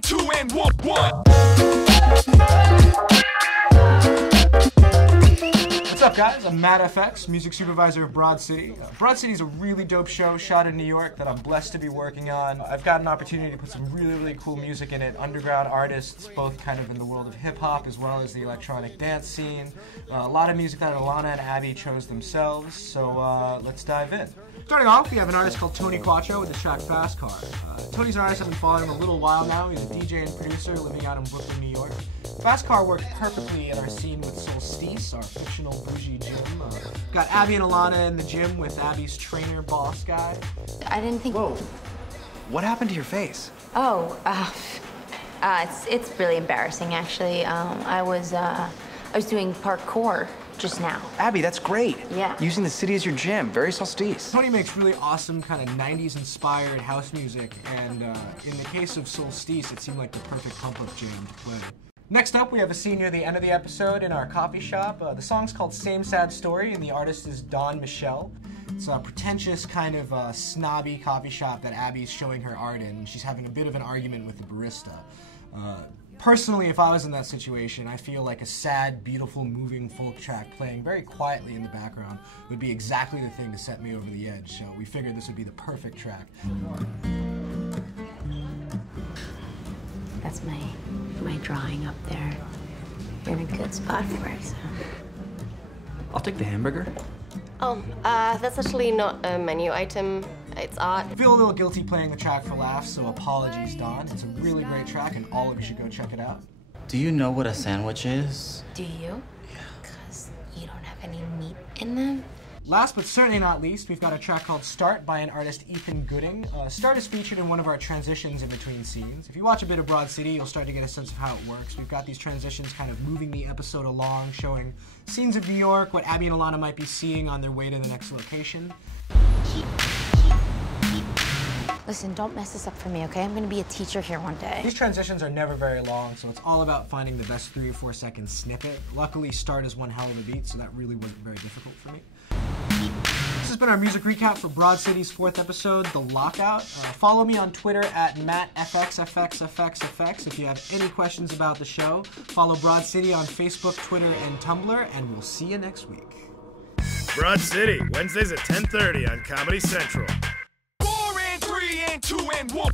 and 2 and 1. What's up, guys? I'm Matt FX, music supervisor of Broad City. Broad City is a really dope show shot in New York that I'm blessed to be working on. I've got an opportunity to put some really cool music in it. Underground artists, both kind of in the world of hip-hop as well as the electronic dance scene. A lot of music that Alana and Abby chose themselves, so let's dive in. Starting off, we have an artist called Tony Quattro with the track Fast Car. Tony's an artist I've been following a little while now. He's a DJ and producer living out in Brooklyn, New York. Fast Car worked perfectly in our scene with Solstice, our fictional bougie gym. Got Abby and Alana in the gym with Abby's trainer boss guy. I didn't think... Whoa. What happened to your face? Oh, it's really embarrassing, actually. I was doing parkour just now. Abby, that's great. Yeah. Using the city as your gym, very Solstice. Tony makes really awesome kind of 90s inspired house music, and in the case of Solstice, it seemed like the perfect pump-up jam to play. Next up, we have a scene near the end of the episode in our coffee shop. The song's called Same Sad Story, and the artist is Mitschele. It's a pretentious kind of snobby coffee shop that Abby's showing her art in. She's having a bit of an argument with the barista. Personally, if I was in that situation, I feel like a sad, beautiful, moving folk track playing very quietly in the background would be exactly the thing to set me over the edge. So we figured this would be the perfect track. That's my drawing up there. You're in a good spot for it, so. I'll take the hamburger. Oh, that's actually not a menu item. It's art. I feel a little guilty playing the track for laughs, so apologies, Don. It's a really great track, and all of you should go check it out. Do you know what a sandwich is? Do you? Because you don't have any meat in them? Last but certainly not least, we've got a track called Start by an artist Ethan Gooding. Start is featured in one of our transitions in between scenes. If you watch a bit of Broad City, you'll start to get a sense of how it works. We've got these transitions kind of moving the episode along, showing scenes of New York, what Abby and Alana might be seeing on their way to the next location. Listen, don't mess this up for me, okay? I'm gonna be a teacher here one day. These transitions are never very long, so it's all about finding the best 3 or 4 second snippet. Luckily, Start is one hell of a beat, so that really wasn't very difficult for me. This has been our music recap for Broad City's 4th episode, The Lockout. Follow me on Twitter at MattFXFXFXFX if you have any questions about the show. Follow Broad City on Facebook, Twitter, and Tumblr, and we'll see you next week. Broad City, Wednesdays at 10:30 on Comedy Central. 4 and 3 and 2 and 1.